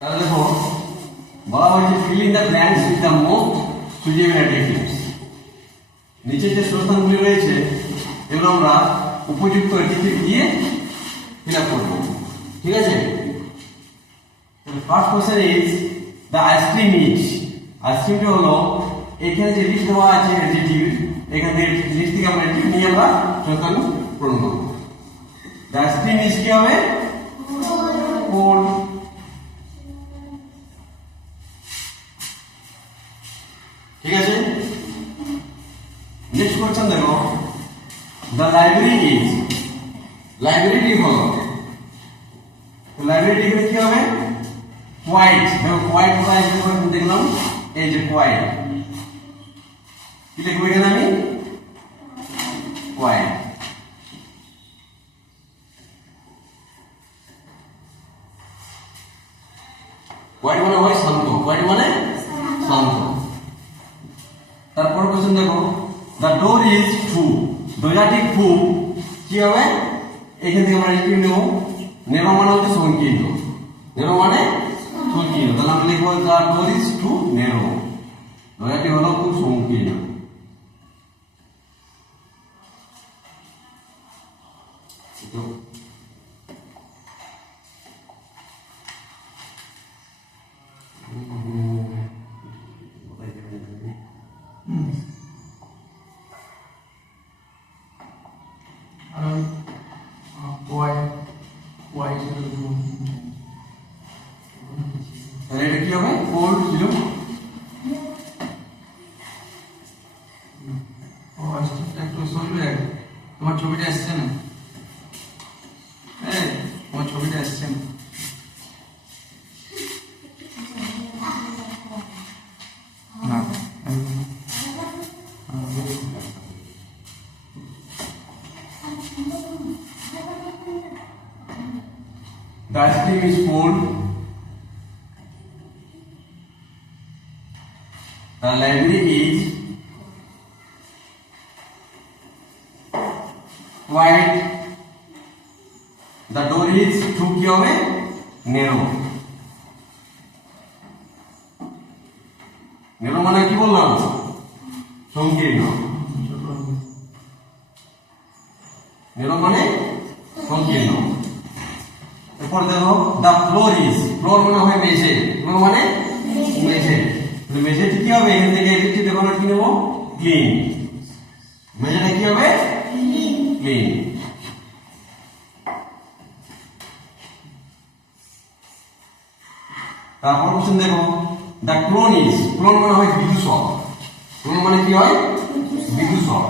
তাহলে দেখো বলা হয়েছে fill in the blanks with the most suitable adjectives। নিচে যে শূন্যস্থানগুলি রয়েছে এগুলো আমরা উপযুক্ত অ্যাডজেক্টিভ দিয়ে ফিল আপ করব। ঠিক আছে, first question is the ice cream is. আইসক্রিমটা হলো এখানে যে লিস্ট দেওয়া আছে অ্যাডজেক্টিভ, এখান থেকে লিস্ট থেকে আমরা অ্যাডজেক্টিভ নিয়ে আমরা শূন্যস্থান পূরণ করব। দ্য আইসক্রিম ইজ কি হবে? কোল্ড। ঠিক আছে, নেক্সট কোশ্চেন দেখো, দ্য লাইব্রেরি ইজ। লাইব্রেরিটি হলো, লাইব্রেরিটি কি হবে? কোয়াইট। দেখো কোয়াইট কোথায় দেখলাম, এই যে কোয়াইট, কি লিখবো এখানে আমি? কোয়াইট। কোয়াইট মানে হয় শান্ত, কোয়াইট মানে শান্ত। তারপর কোশ্চেন দেখো, দ্য ডোর ইজ ট্রু। দরজাটি ট্রু কি হবে? এখান থেকে আমরা কি নেব? নেরো মানে হচ্ছে সংকীর্ণ, নেরো মানে সংকীর্ণ, তাহলে আমরা লিখবো the door is true narrow. দরজাটি হলো খুব সংকীর্ণ। তাহলে এটা কি হবে? 4 কিলো। একটু সরবে, তোমার ছবিটা আসছে না, তোমার ছবিটা আসছে না। The ice cream is cold. The library is quiet. The door is too কি হবে? narrow. narrow মানে কি বললাম? সংকীর্ণ। narrow মানে সংকীর্ণ। এরপর দেখো, দ্য ফ্লোর ইজ। ফ্লোর মানে হয় মেঝে, ফ্লোর মানে মেঝে। মেঝেটি কি হবে? এখান থেকে এদিকটি দেখো না, কি নেব? ক্লিন। মেঝেটা কি হবে? ক্লিন। তারপর কোশ্চেন দেখো, দ্য ক্লোন ইজ। ক্লোন মানে হয় বিদূষক। ক্লোন মানে কি হয়? বিদূষক।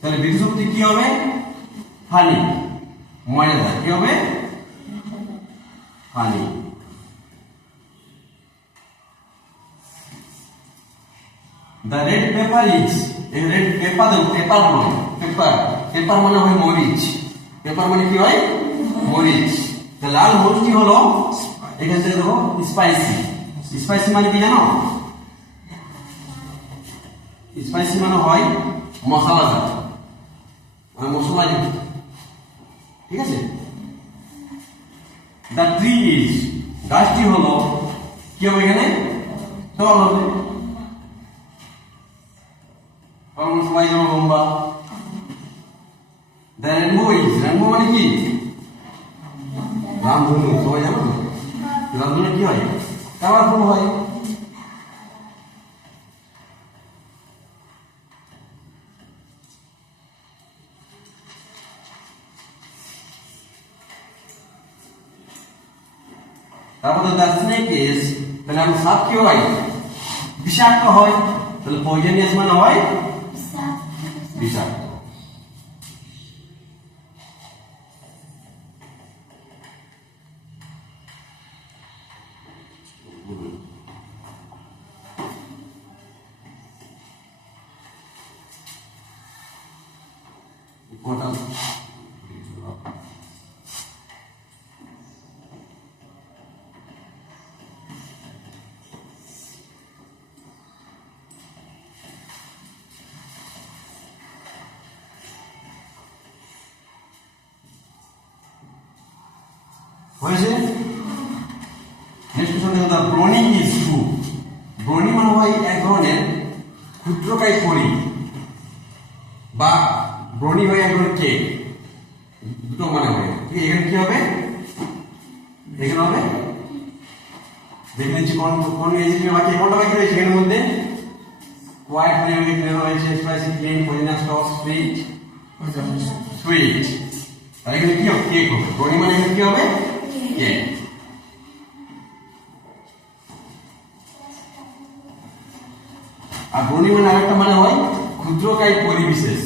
তাহলে বিদূষকটি কি হবে? হানি, ময়দাদার। কি হবে? হানি। The red pepper is। এই রেড পেপার, পেপার মানে পেপার, পেপার মানে হয় মরিচ। পেপার মানে কি হয়? মরিচ। তো লাল মরিচটি হলো, এখান থেকে দেখো, স্পাইসি। স্পাইসি মানে কি জানো? স্পাইসি মানে হয় মশলাদার, মানে মশলা যুক্ত। ঠিক আছে। The tree is. গাছটি হলো কি হবে? এখানে তল হবে, সবাই যেমন লম্বা। The rainbow is. রেনবো মানে কি? রামধনু। সবাই জানো রামধনু কি হয়? কালারফুল হয়। তারপরে দ্য স্নেক ইজ। তাহলে আমি সাপ কি হয়? বিষাক্ত হয়। তাহলে পয়জনিয়াস মানে হয় বিষাক্ত। হয়েছে? নেক্সট এক্সপ্রেশন দেখো, দা ব্রনি ইজ ট্রু। ব্রনি মানে হয় এক ধরনের ক্ষুদ্রকায় পরি, বা ব্রনি হয় এক ধরনের কেক, দুটো মানে হয়। ঠিক আছে, এখানে কি হবে, এখানে হবে দেখে নিচ্ছি কোন কোন এজিটিভ বাকি, কোনটা বাকি রয়েছে এখানের মধ্যে। কোয়াইট রয়েছে, স্পাইসি, ক্লিন, পজিনাস, টস, সুইট, সুইট। তাহলে এখানে কি হবে, কেক হবে। ব্রনি মানে এখানে কি হবে, কেক। আর ব্রনি মানে আরেকটা মানে হয় ক্ষুদ্রকায় পরিবিশেষ।